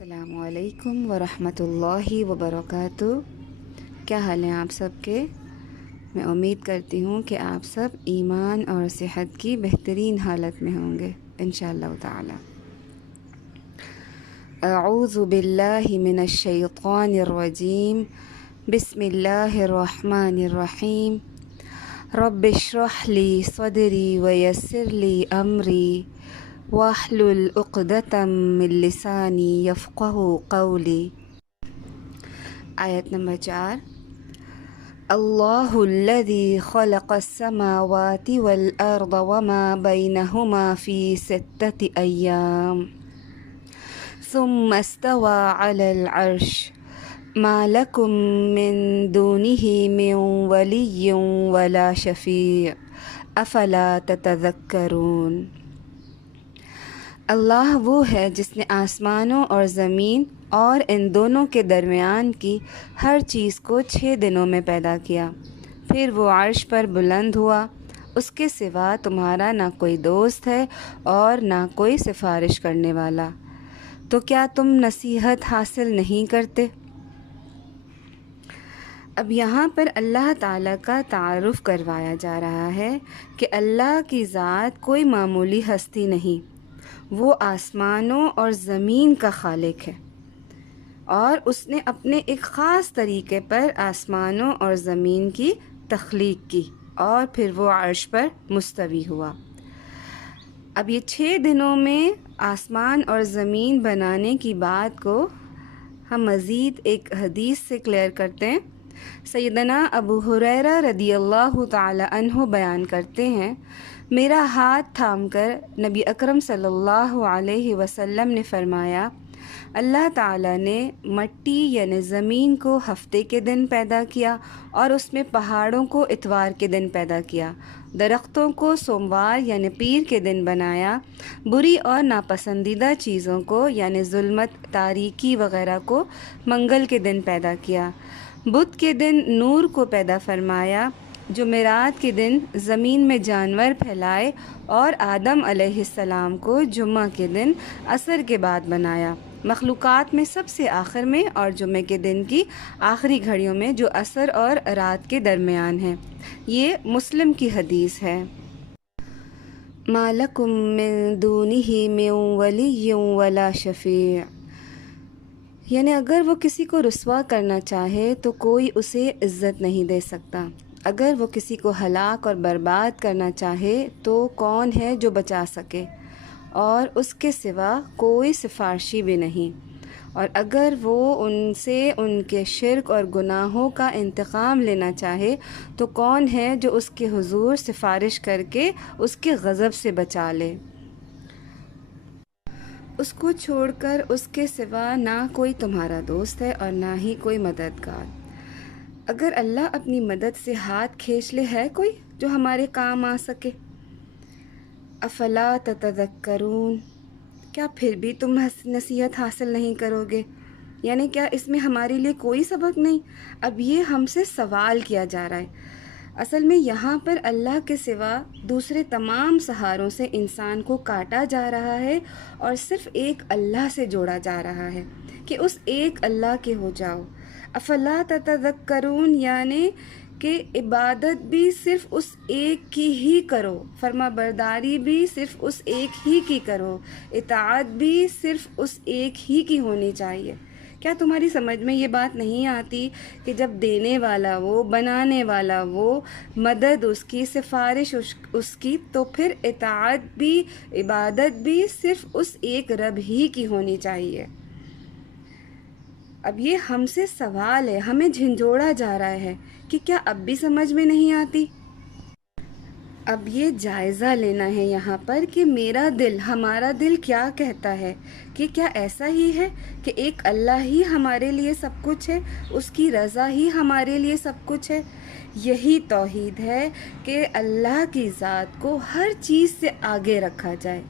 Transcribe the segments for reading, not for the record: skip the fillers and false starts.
السلام علیکم ورحمۃ اللہ وبرکاتہ۔ کیا حال ہیں آپ سب کے؟ میں امید کرتی ہوں کہ آپ سب ایمان اور صحت کی بہترین حالت میں ہوں گے انشاءاللہ تعالی۔ اعوذ باللہ من الشیطان الرجیم، بسم اللہ الرحمن الرحیم۔ رب اشرح لی صدری ویسر لی امری واحلل عقدۃ من لسانی یفقہوا قولی۔ آیت نمبر 4۔ اللہ الذی خلق السماوات والارض وما بینہما فی 6 ایام ثم استوى علی العرش ما لکم من دونہ من ولی ولا شفیع افلا تتذکرون۔ اللہ وہ ہے جس نے آسمانوں اور زمین اور ان دونوں کے درمیان کی ہر چیز کو 6 دنوں میں پیدا کیا، پھر وہ عرش پر بلند ہوا، اس کے سوا تمہارا نہ کوئی دوست ہے اور نہ کوئی سفارش کرنے والا، تو کیا تم نصیحت حاصل نہیں کرتے؟ اب یہاں پر اللہ تعالیٰ کا تعارف کروایا جا رہا ہے کہ اللہ کی ذات کوئی معمولی ہستی نہیں، وہ آسمانوں اور زمین کا خالق ہے، اور اس نے اپنے ایک خاص طریقے پر آسمانوں اور زمین کی تخلیق کی، اور پھر وہ عرش پر مستوی ہوا۔ اب یہ 6 دنوں میں آسمان اور زمین بنانے کی بات کو ہم مزید ایک حدیث سے کلیئر کرتے ہیں۔ سیدنا ابو ہریرہ رضی اللہ تعالی عنہ بیان کرتے ہیں، میرا ہاتھ تھام کر نبی اکرم صلی اللہ علیہ وسلم نے فرمایا، اللہ تعالیٰ نے مٹی یعنی زمین کو ہفتے کے دن پیدا کیا اور اس میں پہاڑوں کو اتوار کے دن پیدا کیا، درختوں کو سوموار یعنی پیر کے دن بنایا، بری اور ناپسندیدہ چیزوں کو یعنی ظلمت، تاریکی وغیرہ کو منگل کے دن پیدا کیا، بدھ کے دن نور کو پیدا فرمایا، جمعرات کے دن زمین میں جانور پھیلائے، اور آدم علیہ السلام کو جمعہ کے دن عصر کے بعد بنایا، مخلوقات میں سب سے آخر میں اور جمعے کے دن کی آخری گھڑیوں میں جو عصر اور رات کے درمیان ہے۔ یہ مسلم کی حدیث ہے۔ ما لکم من دونہ من ولی ولا شفیع، یعنی اگر وہ کسی کو رسوا کرنا چاہے تو کوئی اسے عزت نہیں دے سکتا، اگر وہ کسی کو ہلاک اور برباد کرنا چاہے تو کون ہے جو بچا سکے، اور اس کے سوا کوئی سفارشی بھی نہیں، اور اگر وہ ان سے ان کے شرک اور گناہوں کا انتقام لینا چاہے تو کون ہے جو اس کے حضور سفارش کر کے اس کے غضب سے بچا لے۔ اس کو چھوڑ کر اس کے سوا نہ کوئی تمہارا دوست ہے اور نہ ہی کوئی مددگار۔ اگر اللہ اپنی مدد سے ہاتھ کھینچ لے، ہے کوئی جو ہمارے کام آ سکے؟ افلا تتذکرون، کیا پھر بھی تم نصیحت حاصل نہیں کرو گے؟ یعنی کیا اس میں ہمارے لیے کوئی سبق نہیں؟ اب یہ ہم سے سوال کیا جا رہا ہے۔ اصل میں یہاں پر اللہ کے سوا دوسرے تمام سہاروں سے انسان کو کاٹا جا رہا ہے، اور صرف ایک اللہ سے جوڑا جا رہا ہے کہ اس ایک اللہ کے ہو جاؤ۔ افلا تتذکرون یعنی کہ عبادت بھی صرف اس ایک کی ہی کرو، فرما برداری بھی صرف اس ایک ہی کی کرو، اطاعت بھی صرف اس ایک ہی کی ہونی چاہیے۔ کیا تمہاری سمجھ میں یہ بات نہیں آتی کہ جب دینے والا وہ، بنانے والا وہ، مدد اس کی، سفارش اس کی، تو پھر اطاعت بھی، عبادت بھی صرف اس ایک رب ہی کی ہونی چاہیے؟ اب یہ ہم سے سوال ہے، ہمیں جھنجھوڑا جا رہا ہے کہ کیا اب بھی سمجھ میں نہیں آتی؟ اب یہ جائزہ لینا ہے یہاں پر کہ میرا دل، ہمارا دل کیا کہتا ہے، کہ کیا ایسا ہی ہے کہ ایک اللہ ہی ہمارے لیے سب کچھ ہے، اس کی رضا ہی ہمارے لیے سب کچھ ہے؟ یہی توحید ہے کہ اللہ کی ذات کو ہر چیز سے آگے رکھا جائے،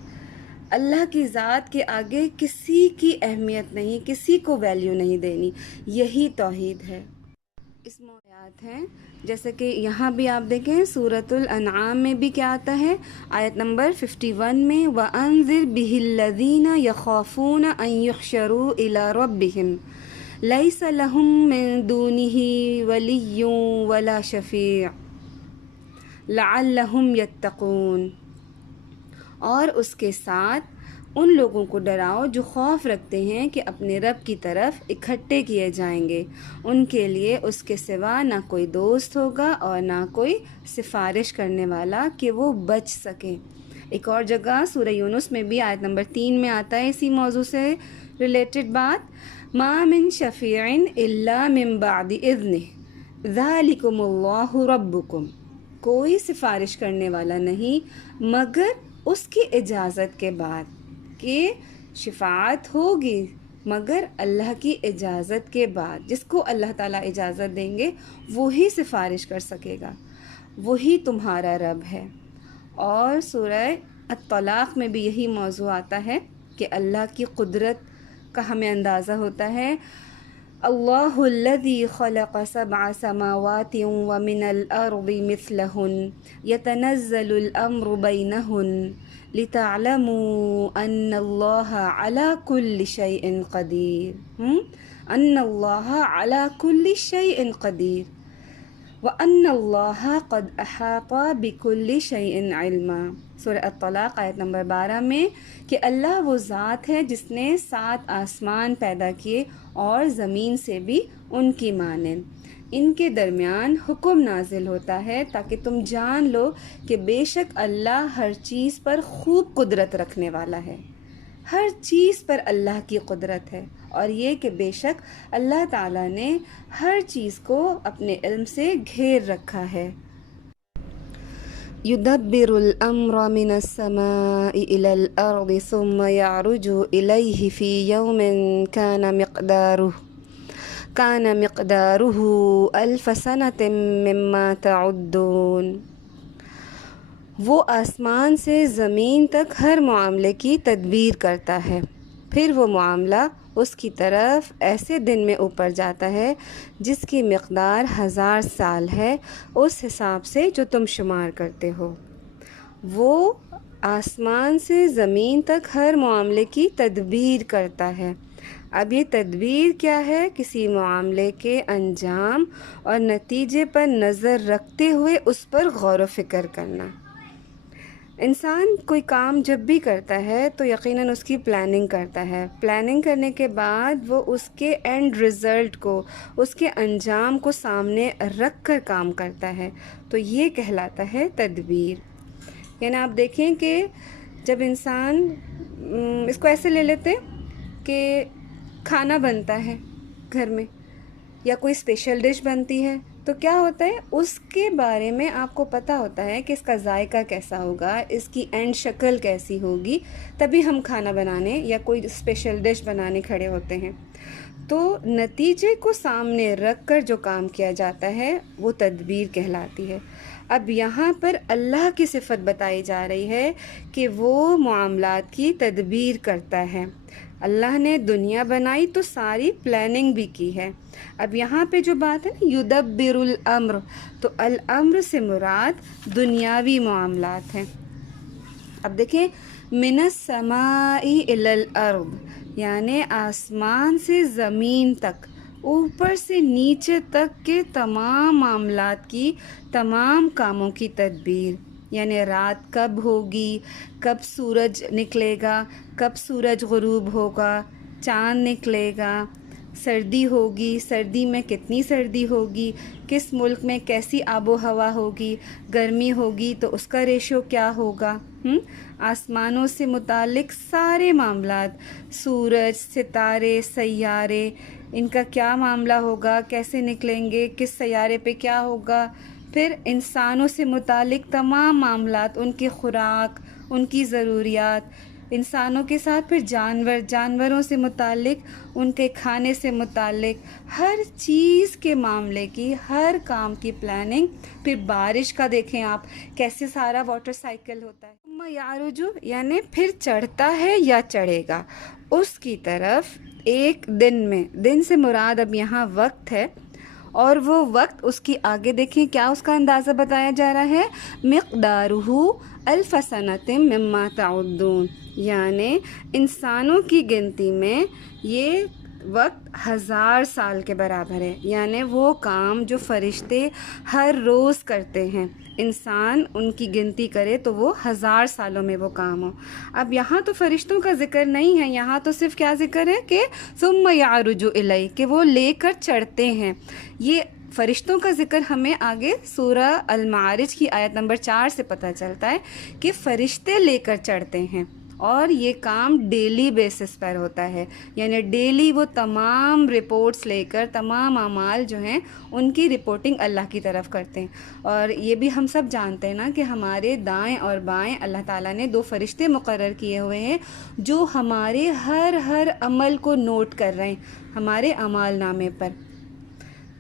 اللہ کی ذات کے آگے کسی کی اہمیت نہیں، کسی کو ویلیو نہیں دینی، یہی توحید ہے۔ اس آیات ہیں، جیسے کہ یہاں بھی آپ دیکھیں سورۃ الانعام میں بھی کیا آتا ہے، آیت نمبر 51 میں وَأَنذِرْ بِهِ الَّذِينَ يَخَافُونَ أَن يُحْشَرُوا إِلَى رَبِّهِمْ لَيْسَ لَهُم مِّن دُونِهِ وَلِيٌّ وَلَا شَفِيعٌ لَعَلَّهُمْ يَتَّقُونَ، اور اس کے ساتھ ان لوگوں کو ڈراؤ جو خوف رکھتے ہیں کہ اپنے رب کی طرف اکٹھے کیے جائیں گے، ان کے لیے اس کے سوا نہ کوئی دوست ہوگا اور نہ کوئی سفارش کرنے والا کہ وہ بچ سکیں۔ ایک اور جگہ سورہ یونس میں بھی آیت نمبر 3 میں آتا ہے اسی موضوع سے ریلیٹڈ بات، ما من شفیع الا من بعد اذنہ ذالکم اللہ ربکم، کوئی سفارش کرنے والا نہیں مگر اس کی اجازت کے بعد، کہ شفاعت ہوگی مگر اللہ کی اجازت کے بعد، جس کو اللہ تعالیٰ اجازت دیں گے وہی سفارش کر سکے گا، وہی تمہارا رب ہے۔ اور سورہ الطلاق میں بھی یہی موضوع آتا ہے کہ اللہ کی قدرت کا ہمیں اندازہ ہوتا ہے، اللہ الذی خلق سبع سماوات ومن الارض مثلہن یتنزل الامر بینہن لِتَعْلَمُوا أَنَّ اللَّهَ عَلَى كُلِّ شَيْءٍ قَدِيرٌ أَنَّ اللَّهَ عَلَى كُلِّ شَيْءٍ قَدِيرٌ وَأَنَّ اللَّهَ قَدْ أَحَاطَ بِكُلِّ شَيْءٍ عِلْمًا۔ سورہ الطلاق آیت نمبر 12 میں کہ اللہ وہ ذات ہے جس نے 7 آسمان پیدا کیے اور زمین سے بھی ان کی مانند، ان کے درمیان حکم نازل ہوتا ہے تاکہ تم جان لو کہ بے شک اللہ ہر چیز پر خوب قدرت رکھنے والا ہے، ہر چیز پر اللہ کی قدرت ہے، اور یہ کہ بے شک اللہ تعالیٰ نے ہر چیز کو اپنے علم سے گھیر رکھا ہے۔ يُدَبِّرُ الْأَمْرَ مِنَ السَّمَاءِ إِلَى الْأَرْضِ ثُمَّ يَعْرُجُ إِلَيْهِ فِي يَوْمٍ كَانَ مِقْدَارُهُ أَلْفَ سَنَةٍ مِّمَّا تَعُدُّونَ، وہ آسمان سے زمین تک ہر معاملے کی تدبیر کرتا ہے، پھر وہ معاملہ اس کی طرف ایسے دن میں اوپر جاتا ہے جس کی مقدار 1000 سال ہے اس حساب سے جو تم شمار کرتے ہو۔ وہ آسمان سے زمین تک ہر معاملے کی تدبیر کرتا ہے۔ اب یہ تدبیر کیا ہے؟ کسی معاملے کے انجام اور نتیجے پر نظر رکھتے ہوئے اس پر غور و فکر کرنا۔ انسان کوئی کام جب بھی کرتا ہے تو یقیناً اس کی پلاننگ کرتا ہے، پلاننگ کرنے کے بعد وہ اس کے اینڈ رزلٹ کو، اس کے انجام کو سامنے رکھ کر کام کرتا ہے، تو یہ کہلاتا ہے تدبیر۔ یعنی آپ دیکھیں کہ جب انسان اس کو ایسے لے لیتے کہ کھانا بنتا ہے گھر میں یا کوئی اسپیشل ڈش بنتی ہے تو کیا ہوتا ہے، اس کے بارے میں آپ کو پتہ ہوتا ہے کہ اس کا ذائقہ کیسا ہوگا، اس کی اینڈ شکل کیسی ہوگی، تبھی ہم کھانا بنانے یا کوئی اسپیشل ڈش بنانے کھڑے ہوتے ہیں۔ تو نتیجے کو سامنے رکھ کر جو کام کیا جاتا ہے وہ تدبیر کہلاتی ہے۔ اب یہاں پر اللہ کی صفت بتائی جا رہی ہے کہ وہ معاملات کی تدبیر کرتا ہے۔ اللہ نے دنیا بنائی تو ساری پلاننگ بھی کی ہے۔ اب یہاں پہ جو بات ہے نا یدبر الامر، تو الامر سے مراد دنیاوی معاملات ہیں۔ اب دیکھیں من السماء الی الارض، یعنی آسمان سے زمین تک، اوپر سے نیچے تک کے تمام معاملات کی، تمام کاموں کی تدبیر، یعنی رات کب ہوگی، کب سورج نکلے گا، کب سورج غروب ہوگا، چاند نکلے گا، سردی ہوگی، سردی میں کتنی سردی ہوگی، کس ملک میں کیسی آب و ہوا ہوگی، گرمی ہوگی تو اس کا ریشو کیا ہوگا، آسمانوں سے متعلق سارے معاملات، سورج، ستارے، سیارے، ان کا کیا معاملہ ہوگا، کیسے نکلیں گے، کس سیارے پہ کیا ہوگا، پھر انسانوں سے متعلق تمام معاملات، ان کی خوراک، ان کی ضروریات، انسانوں کے ساتھ پھر جانوروں سے متعلق، ان کے کھانے سے متعلق ہر چیز کے معاملے کی، ہر کام کی پلاننگ، پھر بارش کا دیکھیں آپ کیسے سارا واٹر سائیکل ہوتا ہے۔ ثم یعرج یعنی پھر چڑھتا ہے یا چڑھے گا اس کی طرف ایک دن میں، دن سے مراد اب یہاں وقت ہے، اور وہ وقت اس کی آگے دیکھیں کیا اس کا اندازہ بتایا جا رہا ہے، مقدارہ الف سنۃ مما تعدون، یعنی انسانوں کی گنتی میں یہ وقت 1000 سال کے برابر ہے، یعنی وہ کام جو فرشتے ہر روز کرتے ہیں انسان ان کی گنتی کرے تو وہ 1000 سالوں میں وہ کام ہو۔ اب یہاں تو فرشتوں کا ذکر نہیں ہے، یہاں تو صرف کیا ذکر ہے کہ ثم یعرج الیہ، کہ وہ لے کر چڑھتے ہیں۔ یہ فرشتوں کا ذکر ہمیں آگے سورہ المعارج کی آیت نمبر 4 سے پتہ چلتا ہے کہ فرشتے لے کر چڑھتے ہیں، اور یہ کام ڈیلی بیسس پر ہوتا ہے، یعنی ڈیلی وہ تمام رپورٹس لے کر تمام اعمال جو ہیں ان کی رپورٹنگ اللہ کی طرف کرتے ہیں۔ اور یہ بھی ہم سب جانتے ہیں نا کہ ہمارے دائیں اور بائیں اللہ تعالیٰ نے 2 فرشتے مقرر کیے ہوئے ہیں جو ہمارے ہر عمل کو نوٹ کر رہے ہیں ہمارے اعمال نامے پر۔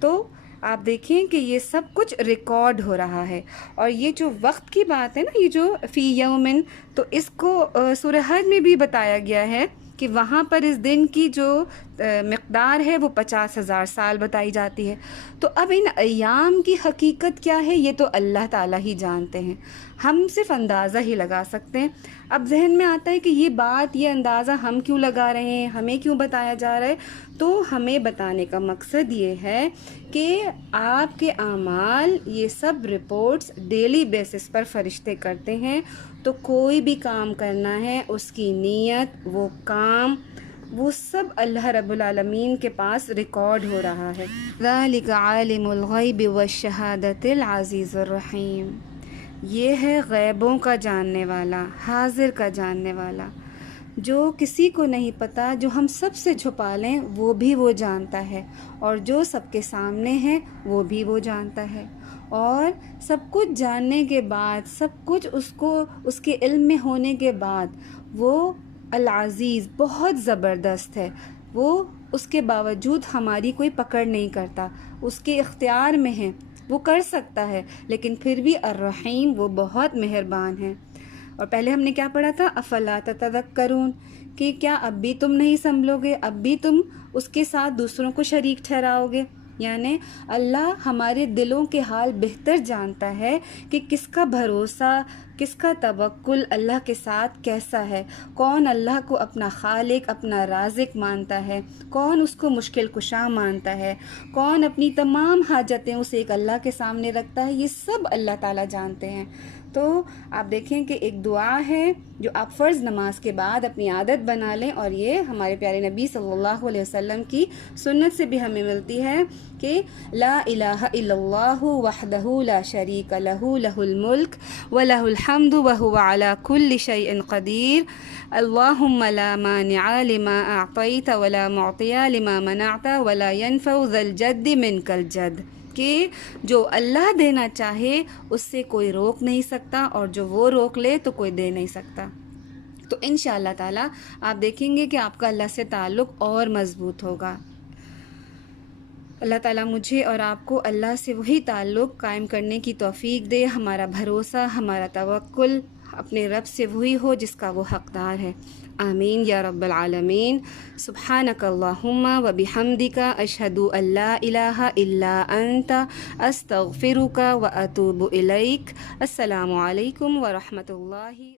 تو آپ دیکھیں کہ یہ سب کچھ ریکارڈ ہو رہا ہے۔ اور یہ جو وقت کی بات ہے نا، یہ جو فی یومن، تو اس کو سورہ حج میں بھی بتایا گیا ہے کہ وہاں پر اس دن کی جو مقدار ہے وہ 50,000 سال بتائی جاتی ہے۔ تو اب ان ایام کی حقیقت کیا ہے یہ تو اللہ تعالیٰ ہی جانتے ہیں، ہم صرف اندازہ ہی لگا سکتے ہیں۔ اب ذہن میں آتا ہے کہ یہ بات، یہ اندازہ ہم کیوں لگا رہے ہیں، ہمیں کیوں بتایا جا رہا ہے؟ تو ہمیں بتانے کا مقصد یہ ہے کہ آپ کے اعمال یہ سب رپورٹس ڈیلی بیسس پر فرشتے کرتے ہیں، تو کوئی بھی کام کرنا ہے اس کی نیت، وہ کام، وہ سب اللہ رب العالمین کے پاس ریکارڈ ہو رہا ہے۔ ذالک عالم الغیب والشہادۃ العزیز الرحیم، یہ ہے غیبوں کا جاننے والا، حاضر کا جاننے والا، جو کسی کو نہیں پتہ، جو ہم سب سے چھپا لیں وہ بھی وہ جانتا ہے، اور جو سب کے سامنے ہے وہ بھی وہ جانتا ہے۔ اور سب کچھ جاننے کے بعد، سب کچھ اس کے علم میں ہونے کے بعد، وہ العزیز بہت زبردست ہے، وہ اس کے باوجود ہماری کوئی پکڑ نہیں کرتا، اس کے اختیار میں ہے، وہ کر سکتا ہے، لیکن پھر بھی الرحیم، وہ بہت مہربان ہے۔ اور پہلے ہم نے کیا پڑھا تھا، افلا تتذکرون، کہ کیا اب بھی تم نہیں سنبھلو گے، اب بھی تم اس کے ساتھ دوسروں کو شریک ٹھہراؤ گے؟ یعنی اللہ ہمارے دلوں کے حال بہتر جانتا ہے کہ کس کا بھروسہ، کس کا توکل اللہ کے ساتھ کیسا ہے، کون اللہ کو اپنا خالق، اپنا رازق مانتا ہے، کون اس کو مشکل کشا مانتا ہے، کون اپنی تمام حاجتیں اسے ایک اللہ کے سامنے رکھتا ہے، یہ سب اللہ تعالیٰ جانتے ہیں۔ تو آپ دیکھیں کہ ایک دعا ہے جو آپ فرض نماز کے بعد اپنی عادت بنا لیں، اور یہ ہمارے پیارے نبی صلی اللہ علیہ وسلم کی سنت سے بھی ہمیں ملتی ہے کہ لا الہ الا اللہ وحدہ لا شریک لہ لہ الملک ولہ الحمد وہو علی کل شیء قدیر اللہم لا مانع لما اعطیت ولا معطی لما منعت ولا ينفع ذا الجد منک الجد، کہ جو اللہ دینا چاہے اس سے کوئی روک نہیں سکتا، اور جو وہ روک لے تو کوئی دے نہیں سکتا۔ تو انشاءاللہ تعالیٰ آپ دیکھیں گے کہ آپ کا اللہ سے تعلق اور مضبوط ہوگا۔ اللہ تعالیٰ مجھے اور آپ کو اللہ سے وہی تعلق قائم کرنے کی توفیق دے، ہمارا بھروسہ، ہمارا توکل اپنے رب سے وہی ہو جس کا وہ حقدار ہے۔ آمین یا رب العالمین۔ سبحانک اللہم و بحمدک، اشہد ان لا الہ الا انت، استغفرک و اتوب الیک۔ السلام علیکم ورحمۃ اللہ۔